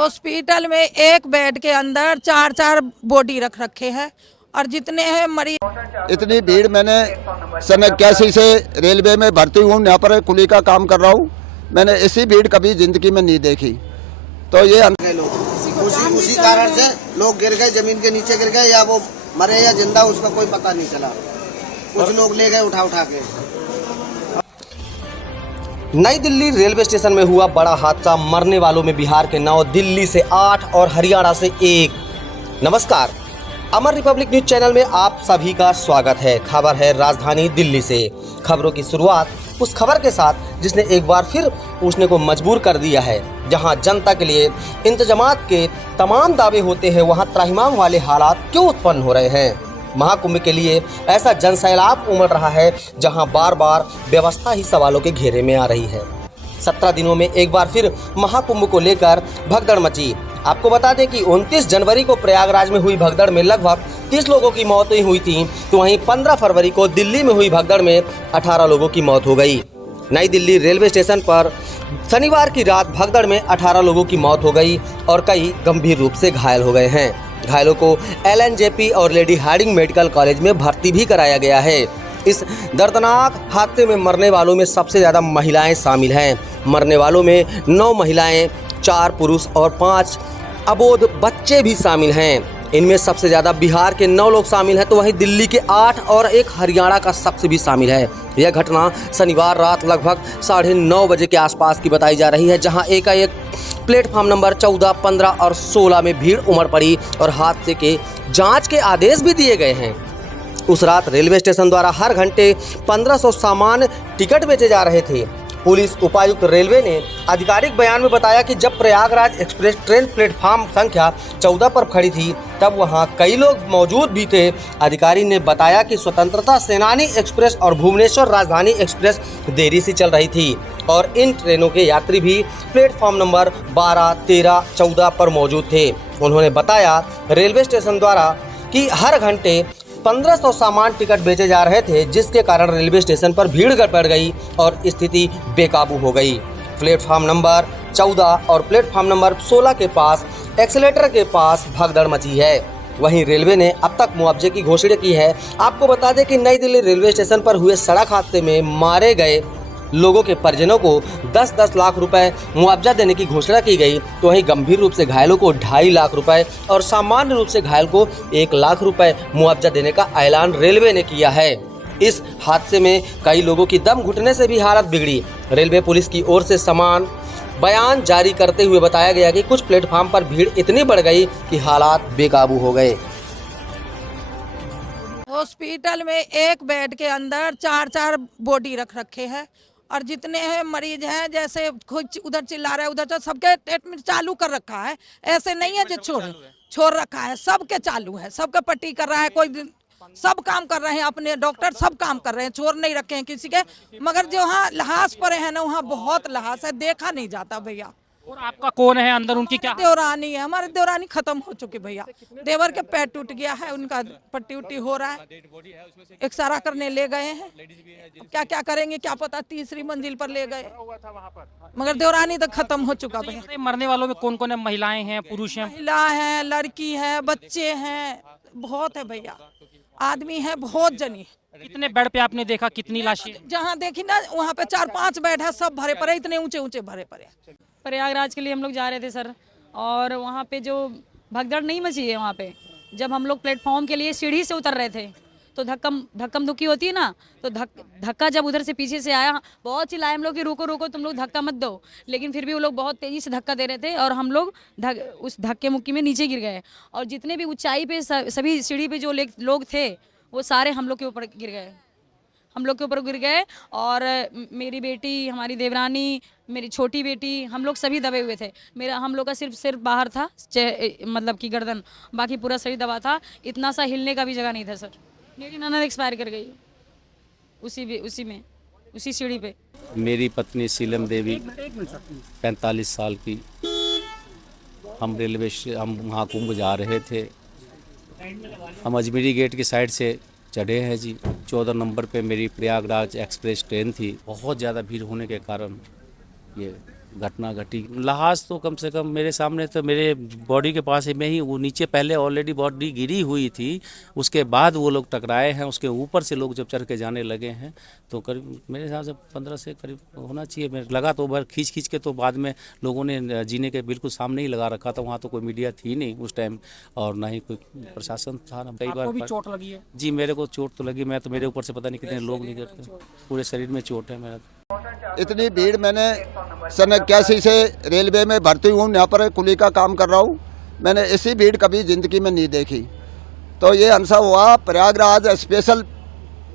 Hospital में एक bed के अंदर चार चार बॉडी रख रखे हैं और जितने हैं मरीज। इतनी भीड़ मैंने सन 81 से रेलवे में भर्ती हूँ, यहाँ पर कुली का काम कर रहा हूँ। मैंने ऐसी भीड़ कभी जिंदगी में नहीं देखी। तो ये उसी कारण से लोग गिर गए, जमीन के नीचे गिर गए, या वो मरे या जिंदा उसका कोई पता नहीं चला। कुछ लोग ले गए उठा के। नई दिल्ली रेलवे स्टेशन में हुआ बड़ा हादसा, मरने वालों में बिहार के 9, दिल्ली से 8 और हरियाणा से 1। नमस्कार, अमर रिपब्लिक न्यूज चैनल में आप सभी का स्वागत है। खबर है राजधानी दिल्ली से। खबरों की शुरुआत उस खबर के साथ जिसने एक बार फिर पूछने को मजबूर कर दिया है। जहां जनता के लिए इंतजामात के तमाम दावे होते हैं, वहां त्राहिमाम वाले हालात क्यों उत्पन्न हो रहे हैं। महाकुंभ के लिए ऐसा जनसैलाब उमड़ रहा है जहां बार बार व्यवस्था ही सवालों के घेरे में आ रही है। 17 दिनों में एक बार फिर महाकुंभ को लेकर भगदड़ मची। आपको बता दें कि 29 जनवरी को प्रयागराज में हुई भगदड़ में लगभग 30 लोगों की मौत हुई थी, तो वहीं 15 फरवरी को दिल्ली में हुई भगदड़ में 18 लोगों की मौत हो गई। नई दिल्ली रेलवे स्टेशन पर शनिवार की रात भगदड़ में 18 लोगों की मौत हो गई और कई गंभीर रूप से घायल हो गए हैं। घायलों को LNJP और लेडी हार्डिंग मेडिकल कॉलेज में भर्ती भी कराया गया है। इस दर्दनाक हादसे में मरने वालों में सबसे ज़्यादा महिलाएं शामिल हैं। मरने वालों में 9 महिलाएं, 4 पुरुष और 5 अबोध बच्चे भी शामिल हैं। इनमें सबसे ज़्यादा बिहार के 9 लोग शामिल हैं, तो वहीं दिल्ली के 8 और एक हरियाणा का शख्स भी शामिल है। यह घटना शनिवार रात लगभग 9:30 बजे के आसपास की बताई जा रही है, जहां एकाएक प्लेटफॉर्म नंबर 14, 15 और 16 में भीड़ उमड़ पड़ी और हादसे के जांच के आदेश भी दिए गए हैं। उस रात रेलवे स्टेशन द्वारा हर घंटे 1500 सामान्य टिकट बेचे जा रहे थे। पुलिस उपायुक्त रेलवे ने आधिकारिक बयान में बताया कि जब प्रयागराज एक्सप्रेस ट्रेन प्लेटफॉर्म संख्या 14 पर खड़ी थी, तब वहां कई लोग मौजूद भी थे। अधिकारी ने बताया कि स्वतंत्रता सेनानी एक्सप्रेस और भुवनेश्वर राजधानी एक्सप्रेस देरी से चल रही थी और इन ट्रेनों के यात्री भी प्लेटफॉर्म नंबर 12, 13, 14 पर मौजूद थे। उन्होंने बताया रेलवे स्टेशन द्वारा कि हर घंटे 1500 सामान टिकट बेचे जा रहे थे, जिसके कारण रेलवे स्टेशन पर भीड़ बढ़ गई और स्थिति बेकाबू हो गई। प्लेटफॉर्म नंबर 14 और प्लेटफॉर्म नंबर 16 के पास एक्सीलेटर के पास भगदड़ मची है। वहीं रेलवे ने अब तक मुआवजे की घोषणा की है। आपको बता दें कि नई दिल्ली रेलवे स्टेशन पर हुए सड़क हादसे में मारे गए लोगों के परिजनों को 10-10 लाख रुपए मुआवजा देने की घोषणा की गई, तो वहीं गंभीर रूप से घायलों को 2.5 लाख रुपए और सामान्य रूप से घायल को 1 लाख रुपए मुआवजा देने का ऐलान रेलवे ने किया है। इस हादसे में कई लोगों की दम घुटने से भी हालत बिगड़ी। रेलवे पुलिस की ओर से समान बयान जारी करते हुए बताया गया कि कुछ प्लेटफार्म पर भीड़ इतनी बढ़ गई कि हालात बेकाबू हो गए। हॉस्पिटल में एक बेड के अंदर चार चार बॉडी रख रखे हैं और जितने हैं मरीज हैं, जैसे कुछ उधर चिल्ला रहा है उधर, तो सबके ट्रीटमेंट चालू कर रखा है। ऐसे नहीं है जो छोड़ रखा है, सबके चालू है, सबके पट्टी कर रहा है, कोई सब काम कर रहे हैं, अपने डॉक्टर सब काम कर रहे हैं, छोड़ नहीं रखे हैं किसी के। मगर जो वहाँ लहास पड़े हैं ना, वहाँ बहुत लहास है, देखा नहीं जाता भैया। और आपका कौन है अंदर, उनकी क्या? देवरानी है, हमारी देवरानी खत्म हो चुकी भैया। देवर के पैर टूट गया है, उनका पट्टी उट्टी हो रहा है, एक्सरा करने ले गए हैं। क्या क्या करेंगे क्या पता, 3री मंजिल पर ले गए, मगर देवरानी तो खत्म हो चुका भैया। मरने वालों में कौन कौन है? महिलाएं हैं, पुरुष हैं? महिला है, लड़की है, बच्चे हैं, बहुत है भैया, आदमी है बहुत जनी। कितने बेड पे आपने देखा, कितनी लाशें? जहाँ देखी ना वहाँ पे 4-5 बेड है, सब भरे पड़े, इतने ऊंचे ऊंचे भरे पड़े। प्रयागराज के लिए हम लोग जा रहे थे सर, और वहाँ पे जो भगदड़ नहीं मची है, वहाँ पे जब हम लोग प्लेटफॉर्म के लिए सीढ़ी से उतर रहे थे तो धक्कम धुक्की होती है ना, तो धक्का जब उधर से पीछे से आया, बहुत चिल्लाए हम लोग कि रुको रुको, तुम लोग धक्का मत दो, लेकिन फिर भी वो लोग बहुत तेज़ी से धक्का दे रहे थे और हम लोग उस धक्के मुक्की में नीचे गिर गए। और जितने भी ऊंचाई पे सभी सीढ़ी पे जो लोग थे, वो सारे हम लोग के ऊपर गिर गए। और मेरी बेटी, हमारी देवरानी, मेरी छोटी बेटी, हम लोग सभी दबे हुए थे। हम लोग का सिर्फ बाहर था, मतलब कि गर्दन, बाकी पूरा शरीर दबा था। इतना सा हिलने का भी जगह नहीं था सर। मेरी ननद एक्सपायर कर गई उसी सीढ़ी पे। मेरी पत्नी सीलम देवी 45 साल की। हम महाकुंभ जा रहे थे। हम अजमेरी गेट की साइड से चढ़े हैं जी। 14 नंबर पे मेरी प्रयागराज एक्सप्रेस ट्रेन थी। बहुत ज़्यादा भीड़ होने के कारण ये घटना घटी। लाश तो कम से कम मेरे सामने, तो मेरे बॉडी के पास में ही वो नीचे पहले ऑलरेडी बॉडी गिरी हुई थी, उसके बाद वो लोग टकराए हैं, उसके ऊपर से लोग जब चढ़ के जाने लगे हैं तो करीब मेरे हिसाब से 15 से करीब होना चाहिए। मेरे लगा तो बार खींच के, तो बाद में लोगों ने जीने के बिल्कुल सामने ही लगा रखा था, वहाँ तो कोई मीडिया थी नहीं उस टाइम और ना ही कोई प्रशासन था ना। कई आपको भी बार चोट लगी है? जी मेरे को चोट तो लगी, मैं तो मेरे ऊपर से पता नहीं कितने लोग निकल गए, पूरे शरीर में चोट है मेरा। इतनी भीड़, मैंने सन 81 से रेलवे में भर्ती हूँ, यहाँ पर कुली का काम कर रहा हूँ। मैंने ऐसी भीड़ कभी ज़िंदगी में नहीं देखी। तो ये हादसा हुआ, प्रयागराज स्पेशल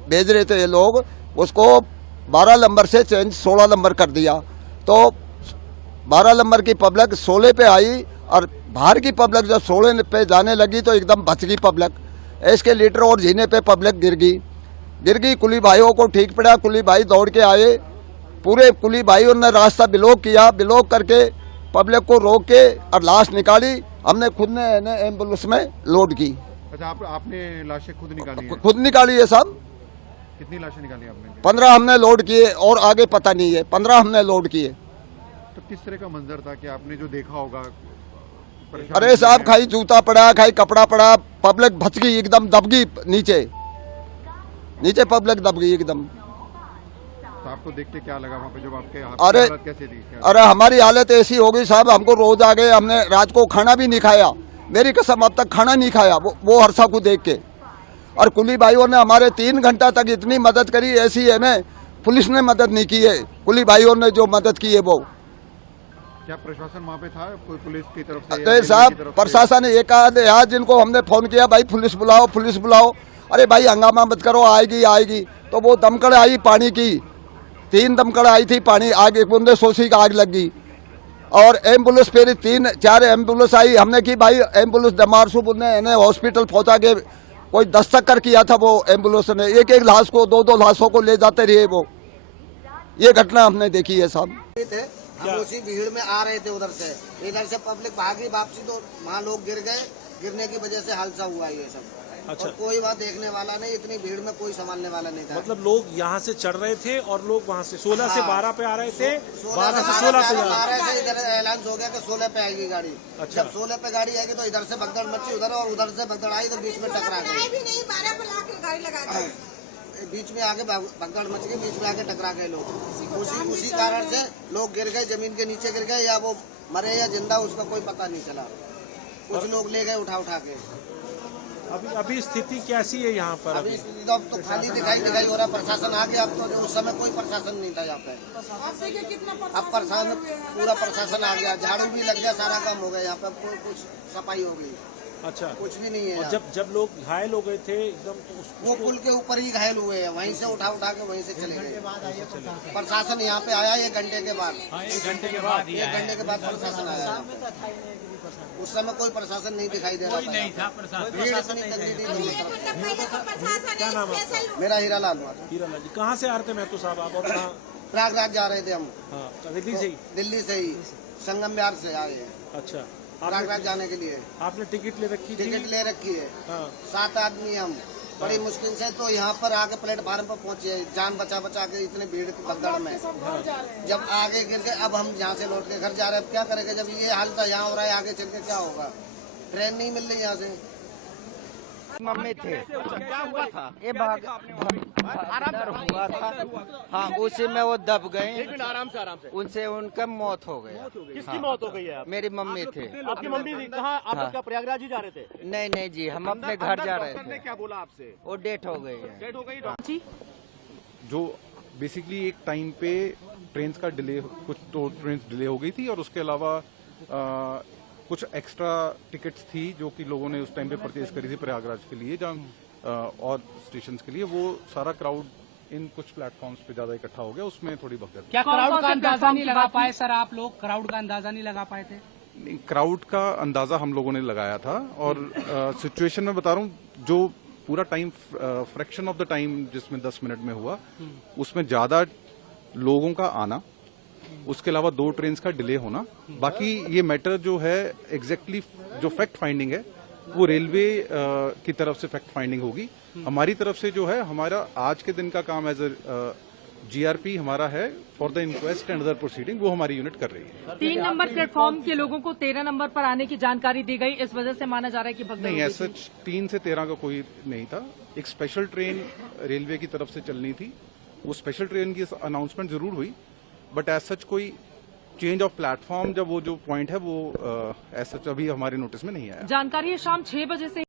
भेज रहे थे ये लोग, उसको 12 नंबर से चेंज 16 नंबर कर दिया। तो 12 नंबर की पब्लिक 16 पे आई और बाहर की पब्लिक जब 16 पे जाने लगी तो एकदम बच गई पब्लिक। एस्केलेटर और जीने पे पब्लिक गिर गई। कुली भाइयों को ठीक पड़ा, कुली भाई दौड़ के आए, पूरे कुली भाइयों ने रास्ता ब्लॉक किया, ब्लॉक करके पब्लिक को रोक के और लाश निकाली। हमने खुद ने एम्बुलेंस में लोड की। अच्छा, आपने लाशें खुद निकाली हैं? खुद निकाली है सब। कितनी लाशें निकाली आपने? 15 हमने लोड किए और आगे पता नहीं है, 15 हमने लोड किए। तो किस तरह का मंजर था कि आपने जो देखा होगा? अरे साहब, खाई जूता पड़ा, खाई कपड़ा पड़ा, पब्लिक भच गई, एकदम दब गई नीचे पब्लिक दब गई एकदम। तो आपको देख के क्या लगा वहाँ पे जब आपके अरे हालत कैसे थी? अरे हमारी हालत ऐसी हो गई साहब, हमको रोज आ गए, हमने रात को खाना भी नहीं खाया, मेरी कसम अब तक खाना नहीं खाया वो हादसा को देख के। और कुली भाइयों ने हमारे 3 घंटा तक इतनी मदद करी, ऐसी है ना, पुलिस ने मदद नहीं की है, कुली भाइयों ने जो मदद की है वो। क्या प्रशासन वहाँ पे था, कोई पुलिस की तरफ से? अरे साहब, प्रशासन एक आधे आज जिनको हमने फोन किया, भाई पुलिस बुलाओ, अरे भाई हंगामा मत करो, आएगी। तो वो दमकड़ आई पानी की, 3 दमकड़ आई थी पानी, आग एक बूंदे सोसी का आग लग गई। और एम्बुलेंस फिर 3-4 एम्बुलेंस आई, हमने की भाई एम्बुलेंस डमारसू ने हॉस्पिटल पहुंचा के कोई दस्तक कर किया था वो एम्बुलेंस ने, एक लाश को 2 लाशों को ले जाते रहे वो। ये घटना हमने देखी है साहब। हम उसी भीड़ में आ रहे थे, इधर से पब्लिक भागी वापसी, तो वहाँ लोग गिर गए, गिरने की वजह से हादसा हुआ ये सब। अच्छा, और कोई वहाँ देखने वाला नहीं, इतनी भीड़ में कोई संभालने वाला नहीं था। मतलब लोग यहाँ से चढ़ रहे थे और लोग वहाँ से 16 से 12 पे आ रहे थे, 12 से 16 पे जा रहे थे। इधर ऐलान हो गया कि 16 पे आएगी गाड़ी। अच्छा। जब 16 पे गाड़ी आएगी तो इधर से भगदड़ मची उधर, और उधर से भगदड़ आई, तो बीच में टकरा गई। बीच में आगे भगदड़ मच गई, बीच में आके टकरा गए लोग। उसी कारण से लोग गिर गए, जमीन के नीचे गिर गए, या वो मरे या जिंदा उसका कोई पता नहीं चला। कुछ लोग ले गए उठा के। अभी स्थिति कैसी है यहाँ पर? अभी स्थिति अब तो खाली दिखाई हो रहा। प्रशासन आ गया, अब तो उस समय कोई प्रशासन नहीं था यहाँ पे। अब पूरा प्रशासन आ गया, झाड़ू भी लग गया, सारा काम हो गया यहाँ पे, कुछ सफाई हो गई। अच्छा, कुछ भी नहीं है। और जब लोग घायल हो गए थे एकदम, तो वो पुल के ऊपर ही घायल हुए हैं, वहीं से उठा के वहीं से चले गए। प्रशासन यहाँ पे आया 1 घंटे के बाद। 1 घंटे के बाद 1 घंटे के बाद प्रशासन आया। उस समय कोई प्रशासन नहीं दिखाई दे रहा था। भीड़ इतनी तंगी थी। क्या नाम है? मेरा हीरालाल। हीरालाल जी, कहाँ से आ रहे थे महतो साहब आप? और कहाँ? प्रयागराज जा रहे थे हम। हाँ, दिल्ली से ही? दिल्ली से ही, संगम बिहार से आए हैं अच्छा, प्रयागराज जाने के लिए। आपने टिकट ले रखी थी? टिकट ले रखी है। हाँ। 7 आदमी हम, बड़ी मुश्किल से तो यहाँ पर आके प्लेटफार्म पर पहुंचे, जान बचा के इतने भीड़ की भगदड़ में। जब आगे गिर गए, अब हम यहाँ से लौट के घर जा रहे हैं, अब क्या करेंगे जब ये हाल था यहाँ हो रहा है, आगे चल के क्या होगा? ट्रेन नहीं मिल रही यहाँ से। मम्मी थे, क्या हुआ था? ये भागदड़ हुआ था। हाँ, उसी में वो दब गए, आराम से उनसे उनका मौत हो गया। किसकी मौत हो गई है? मेरी मम्मी थे। आपकी मम्मी थी? कहाँ? आप लोग क्या प्रयागराज ही जा रहे थे? नहीं जी, हम अपने घर जा रहे थे। क्या बोला आपसे? वो डेथ हो गई है। डेथ हो गई? जो बेसिकली एक टाइम पे ट्रेन का डिले, कुछ तो ट्रेन डिले हो गई थी, और उसके अलावा कुछ एक्स्ट्रा टिकट्स थी जो कि लोगों ने उस टाइम पे परचेज करी थी प्रयागराज के लिए, जहाँ और स्टेशंस के लिए। वो सारा क्राउड इन कुछ प्लेटफॉर्म्स पे ज्यादा इकट्ठा हो गया, उसमें थोड़ी भगदड़। क्या क्राउड का अंदाजा नहीं लगा पाए सर? आप लोग क्राउड का अंदाजा नहीं लगा पाए थे? नहीं, क्राउड का अंदाजा हम लोगों ने लगाया था, और सिचुएशन में बता रहा हूँ, जो पूरा time fraction of the time जिसमें 10 मिनट में हुआ, उसमें ज्यादा लोगों का आना, उसके अलावा 2 ट्रेन का डिले होना। बाकी ये मैटर जो है एग्जैक्टली जो फैक्ट फाइंडिंग है वो रेलवे की तरफ से फैक्ट फाइंडिंग होगी। हमारी तरफ से जो है, हमारा आज के दिन का काम एज जीआरपी हमारा है for the inquest and other proceeding, वो हमारी यूनिट कर रही है। 3 नंबर प्लेटफॉर्म के लोगों को 13 नंबर पर आने की जानकारी दी गई, इस वजह से माना जा रहा है कि भगदड़ नहीं, हुई ऐसा थी। 3 से 13 का कोई नहीं था। एक स्पेशल ट्रेन रेलवे की तरफ से चलनी थी, वो स्पेशल ट्रेन की अनाउंसमेंट जरूर हुई, बट एज सच कोई चेंज ऑफ प्लेटफॉर्म जब वो जो पॉइंट है वो एज सच अभी हमारे नोटिस में नहीं आया। जानकारी है शाम 6 बजे से